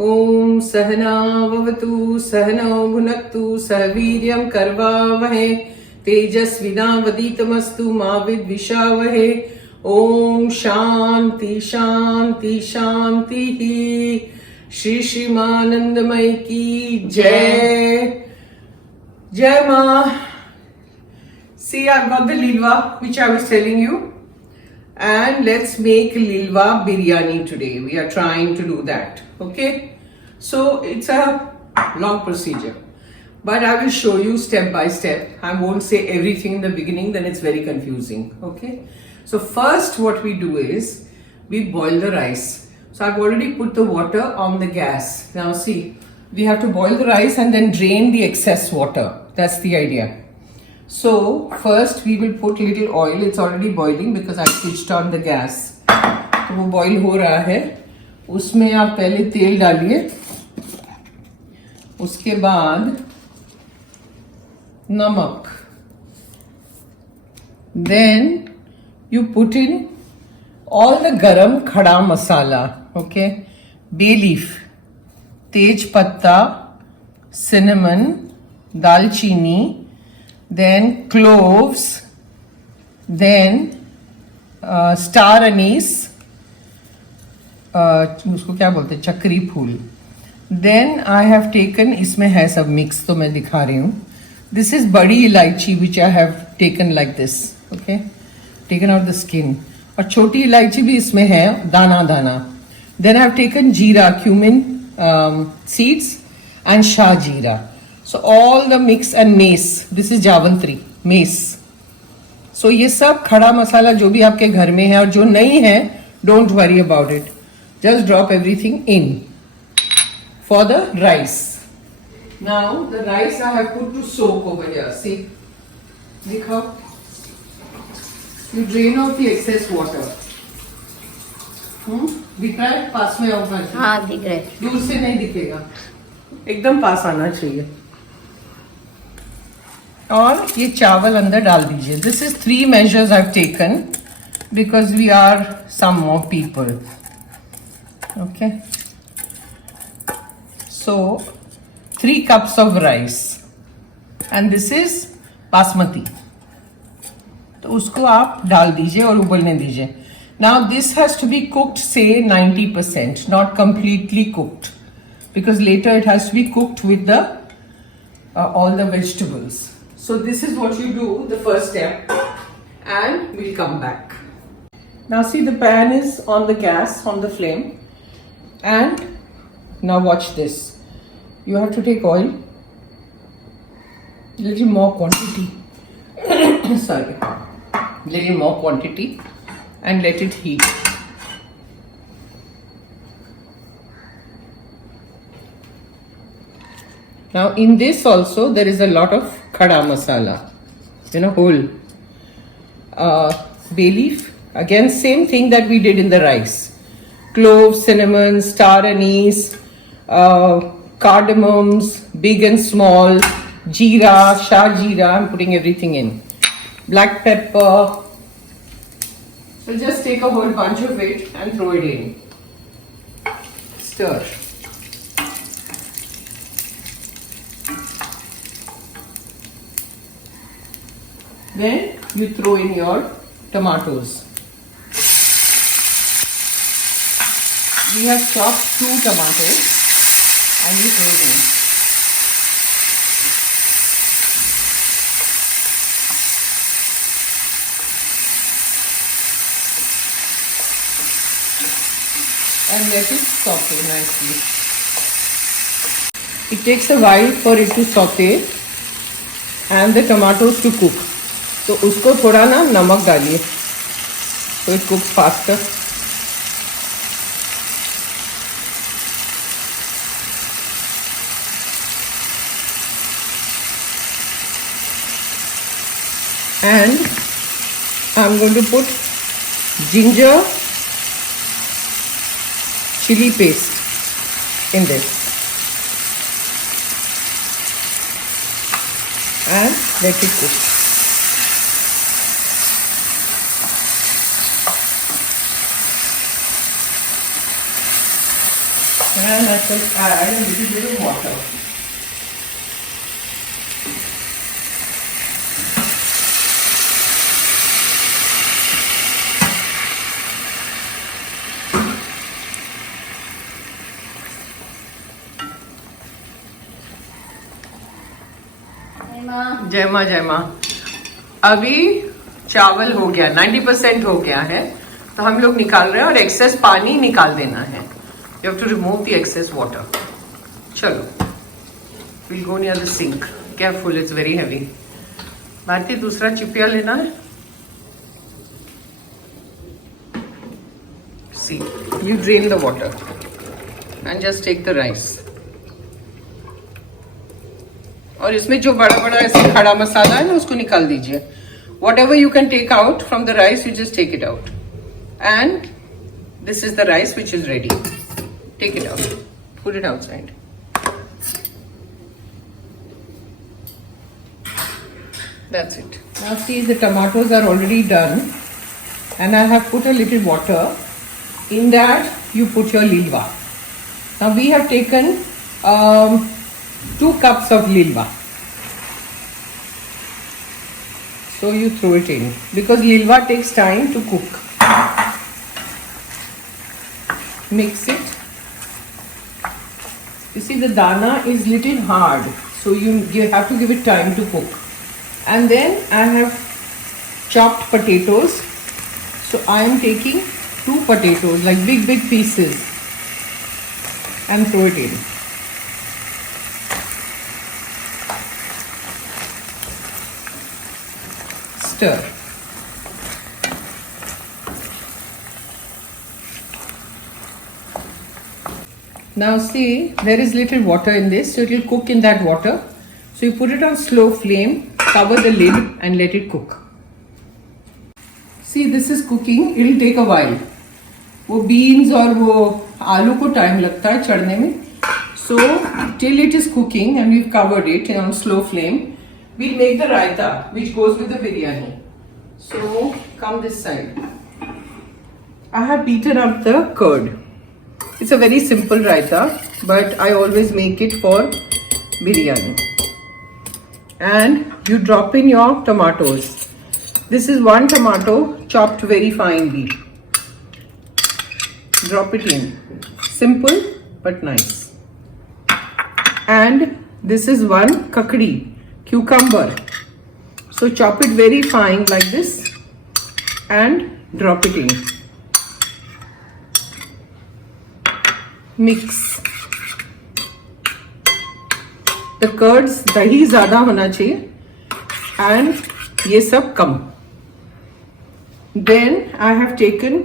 ओम सहना ववतु सहनौ भुनक्तु सह वीर्यं करवावहै तेजस्विनावधीतमस्तु मा विद्विषावहै। ओम शांति शांति शांति। श्री श्रीमानंदमय की जय। जय मां। See, I've got the lilwa which I was telling you, and let's make lilwa biryani today. We are trying to do that. Okay, so it's a long procedure, but I will show you step by step. I won't say everything in the beginning, then it's very confusing. Okay, so first what we do is we boil the rice. So I've already put the water on the gas. Now see, we have to boil the rice and then drain the excess water. That's the idea. So first we will put little oil. It's already boiling because I switched on the gas. तो वो boil हो रहा है. उसमें आप पहले तेल डालिए. उसके बाद नमक. Then you put in all the garam khada masala. Okay, bay leaf, tej patta, cinnamon, dalchini. Then cloves, then star anise, उसको क्या बोलते हैं, चक्री फूल. Then I have taken, इसमें है सब मिक्स तो मैं दिखा रही हूँ. This is बड़ी इलायची which I have taken like this, okay, taken out the skin. और छोटी इलायची भी इसमें है, दाना दाना. Then I have taken जीरा, cumin seeds and shah jeera. So all the mix and mace. This is जावंत्री, mace. So ये सब खड़ा मसाला जो भी आपके घर में है और जो नहीं है, don't worry about it. Just drop everything in for the rice. Now the rice I have put to soak over here. See, देखो. You drain off the excess water. दिख रहा है? पास में आओ भाई. हाँ दिख रहा है. दूर से नहीं दिखेगा. एकदम पास आना चाहिए. और ये चावल अंदर डाल दीजिए. This is 3 measures I've taken because we are some more people. Okay, so 3 cups of rice and this is basmati. तो उसको आप डाल दीजिए और उबलने दीजिए. Now this has to be cooked say 90%, not completely cooked, because later it has to be cooked with the all the vegetables. So this is what you do, the first step, and we'll come back. Now see, the pan is on the gas, on the flame, and now watch this. You have to take oil, little more quantity, sorry, little more quantity, and let it heat. Now in this also there is a lot of khada masala, whole bay leaf. Again, same thing that we did in the rice. Cloves, cinnamon, star anise, cardamoms, big and small, jeera, shah jeera. I'm putting everything in. Black pepper. So just take a whole bunch of it and throw it in. Stir. Then you throw in your tomatoes. We have chopped 2 tomatoes and you throw it in. And let it saute nicely. It takes a while for it to saute and the tomatoes to cook. तो उसको थोड़ा ना नमक डालिए, तो it कुक्स faster. And I'm going to put ginger chili paste in this and let it cook. And I shall add a little bit of water. जय माँ जय माँ। अभी चावल हो गया 90% हो गया है, तो हम लोग निकाल रहे हैं और एक्सेस पानी निकाल देना है। You have to remove the excess water. चलो, will go near the sink. Careful, it's very heavy. Bharti, दूसरा चिपिया लेना है। See, you drain the water and just take the rice. और इसमें जो बड़ा बड़ा ऐसे खड़ा मसाला है ना, उसको निकाल दीजिए। Whatever you can take out from the rice, you just take it out. And this is the rice which is ready. Take it out. Put it outside. That's it. Now see, the tomatoes are already done. And I have put a little water. In that, you put your lilva. Now we have taken 2 cups of lilva. So you throw it in, because lilva takes time to cook. Mix it. You see, the dana is little hard, so you have to give it time to cook. And then I have chopped potatoes. So I am taking 2 potatoes, like big pieces, and throw it in. Stir. Now see, there is little water in this, so it will cook in that water. So you put it on slow flame, cover the lid and let it cook. See, this is cooking. It will take a while. वो beans और वो आलू को time लगता है चढ़ने में. So till it is cooking and we've covered it on slow flame, we'll make the raita which goes with the biryani. So come this side. I have beaten up the curd. It's a very simple raita, but I always make it for biryani. And you drop in your tomatoes. This is 1 tomato chopped very finely. Drop it in. Simple but nice. And this is 1 kakdi, cucumber. So chop it very fine like this and drop it in. Mix. The curds, dahi ज़्यादा होना चाहिए and ये सब कम. Then I have taken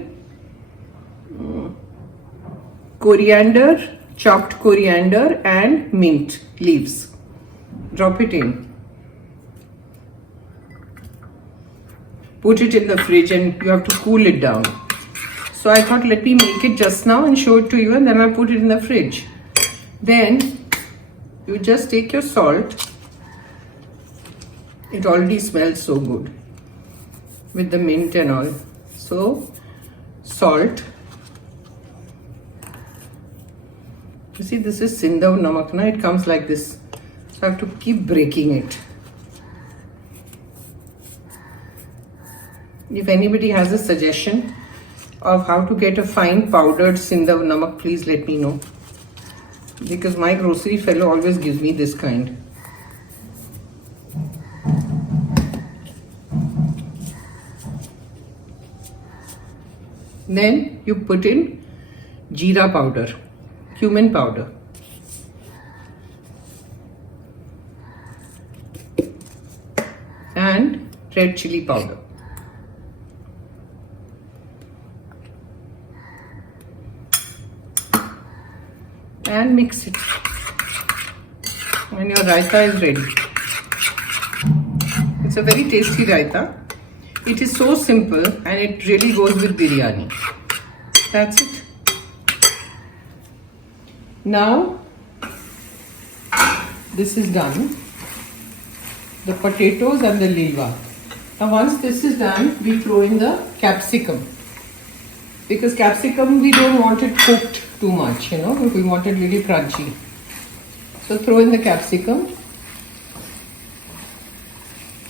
coriander, chopped coriander and mint leaves. Drop it in. Put it in the fridge and you have to cool it down. So I thought, let me make it just now and show it to you, and then I'll put it in the fridge. Then you just take your salt. It already smells so good with the mint and all. So salt. You see, this is Sindav namak, na? It comes like this. So I have to keep breaking it. If anybody has a suggestion of how to get a fine powdered Sindav namak, please let me know. Because my grocery fellow always gives me this kind. Then you put in jeera powder, cumin powder. And red chili powder. And mix it, and your raita is ready. It's a very tasty raita. It is so simple and it really goes with biryani. That's it. Now this is done, the potatoes and the lilva. Now once this is done, we throw in the capsicum. because capsicum we don't want it cooked too much, you know, we want it really crunchy. So throw in the capsicum.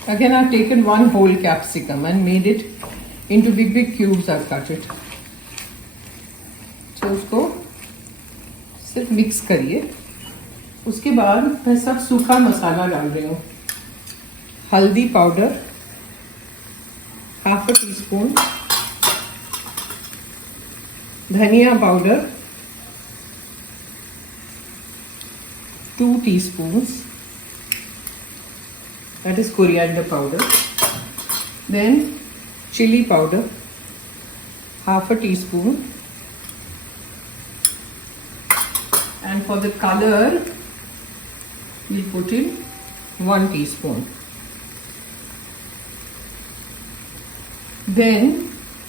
Again, I've taken one whole capsicum and made it into big cubes. I've cut it. तो उसको सिर्फ mix करिए. उसके बाद मैं सब सूखा मसाला डाल रही हूँ. हल्दी powder half a tea spoon, धनिया powder 2 teaspoons, that is coriander powder. Then chili powder half a teaspoon, and for the color we put in 1 teaspoon. Then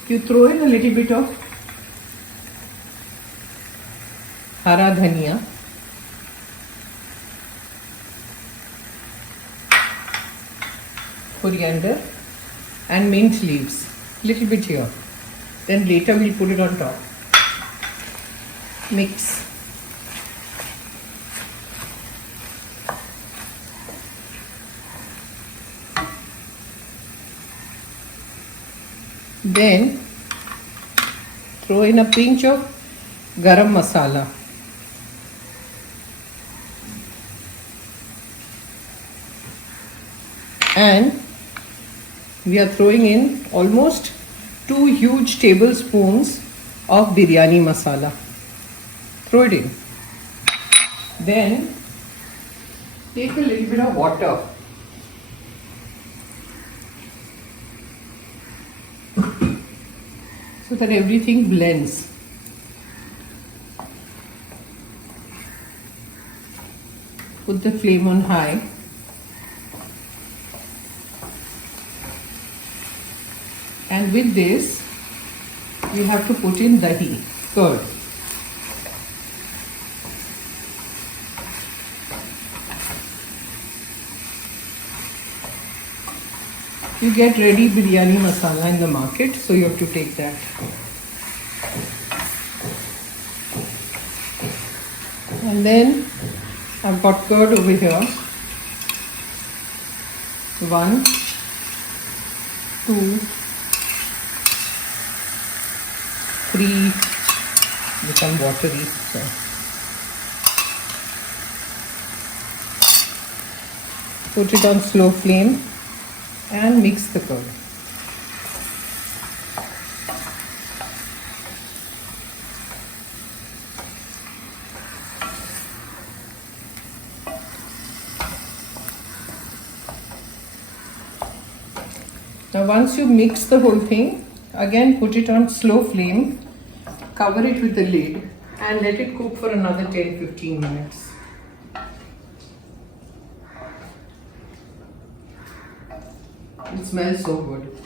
you throw in a little bit of hara dhania, coriander and mint leaves, little bit here. Then later we'll put it on top. Mix. Then throw in a pinch of garam masala. And we are throwing in almost 2 huge tablespoons of biryani masala. Throw it in. Then take a little bit of water. So that everything blends. Put the flame on high. And with this, you have to put in dahi, curd. You get ready biryani masala in the market, so you have to take that. And then I've got curd over here. 1, 2, 3, become watery. So put it on slow flame and mix the curd. Now once you mix the whole thing, again put it on slow flame, cover it with the lid and let it cook for another 10-15 minutes. It smells so good.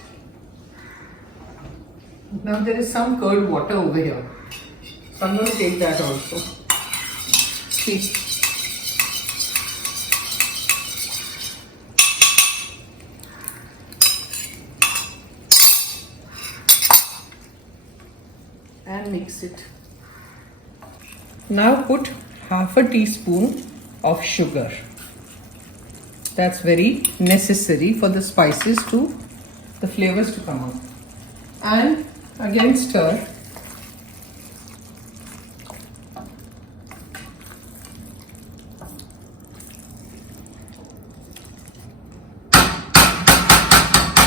Now there is some curd water over here, so I'm going to take that also. See. And mix it. Now put half a teaspoon of sugar. That's very necessary for the spices to, the flavors to come out. And again stir.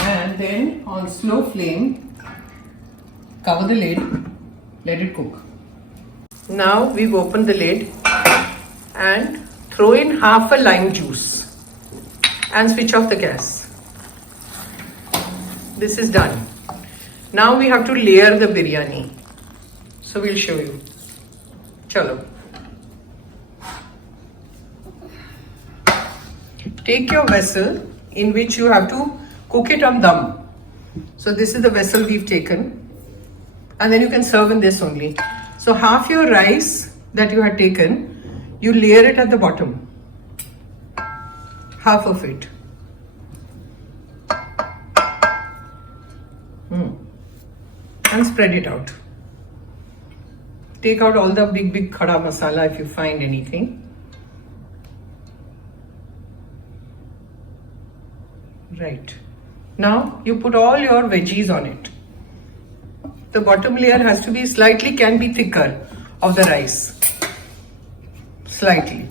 And then on slow flame, cover the lid, let it cook. Now we've opened the lid and throw in half a lime juice and switch off the gas. This is done. Now we have to layer the biryani. So we'll show you. Chalo. Take your vessel in which you have to cook it on dum. So this is the vessel we've taken. And then you can serve in this only. So half your rice that you had taken, you layer it at the bottom. Half of it. And spread it out. Take out all the big khada masala if you find anything. Right. Now you put all your veggies on it. The bottom layer has to be can be thicker of the rice. Slightly.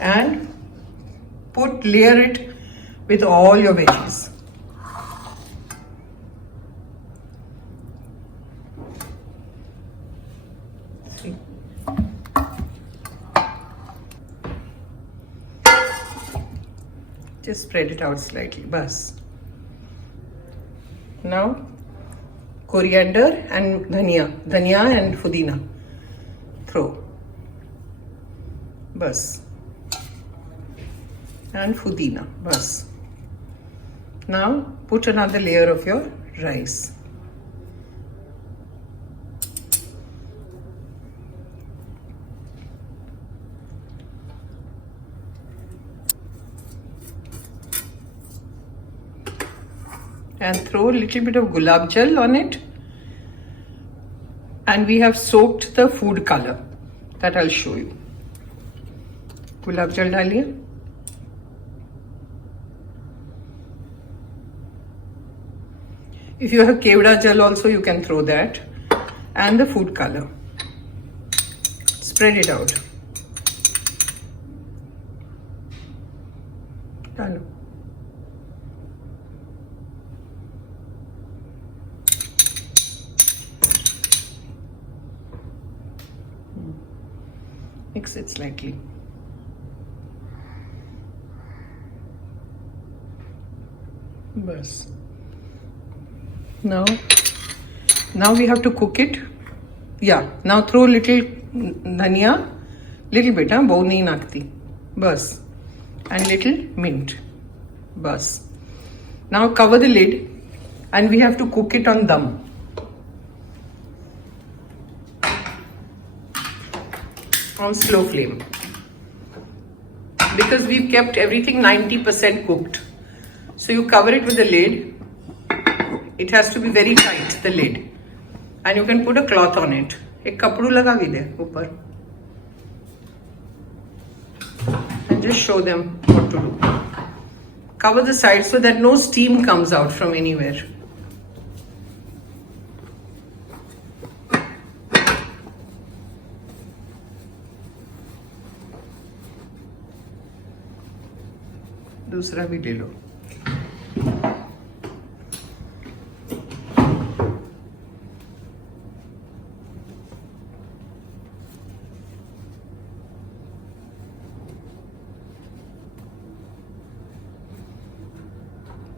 And layer it with all your veggies. See. Just spread it out slightly, bas. Now, coriander and dhania and pudina. Throw. Bas. And pudina, bas. Now, put another layer of your rice. And throw a little bit of gulab jal on it. And we have soaked the food color. That I'll show you. Gulab jal daliye. If you have kevda jal also, you can throw that. And the food color. Spread it out. Done. Mix it slightly. Bas. Now we have to cook it. Yeah. Now throw little dhania, little bit, bow nahi nakti. Bas. And little mint. Bas. Now cover the lid and we have to cook it on dum. On slow flame. Because we've kept everything 90% cooked. So you cover it with the lid. It has to be very tight, the lid. And you can put a cloth on it. Ek kapdu laga bhi de upar. And just show them what to do. Cover the sides so that no steam comes out from anywhere. दूसरा भी ले लो.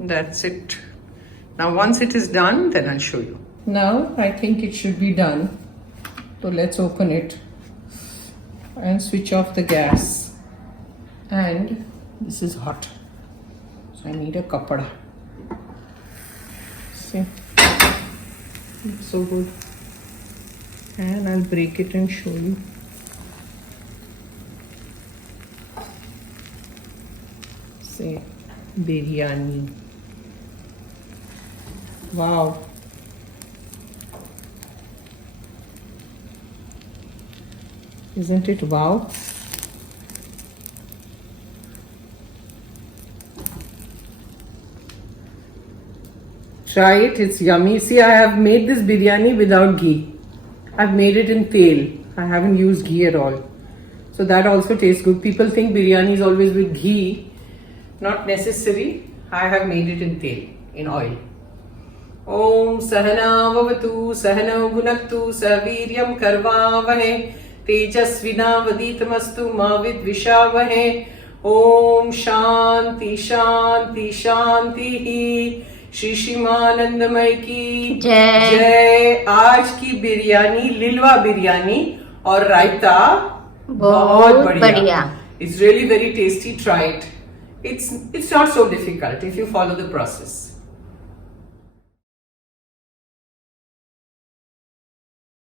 That's it. Now once it is done, then I'll show you. Now I think it should be done. So let's open it and switch off the gas. And this is hot. I need a kapda. See, it's so good. And I'll break it and show you. See, biryani. Wow. Isn't it wow? Try it, it's yummy. See, I have made this biryani without ghee. I've made it in tel. I haven't used ghee at all. So that also tastes good. People think biryani is always with ghee. Not necessary. I have made it in tel, in oil. Om Sahana Vavatu Sahana Bhunaktu Saviryam Karvavahe Tejasvina Vaditamastu Mavid Vishavahe Om Shanti Shanti Shanti Shri शिमानंदमय की जय. आज की बिरयानी लिलवा बिरयानी और रायता बहुत बढ़िया. It's really very tasty. Try it. It's not so difficult if you follow the process.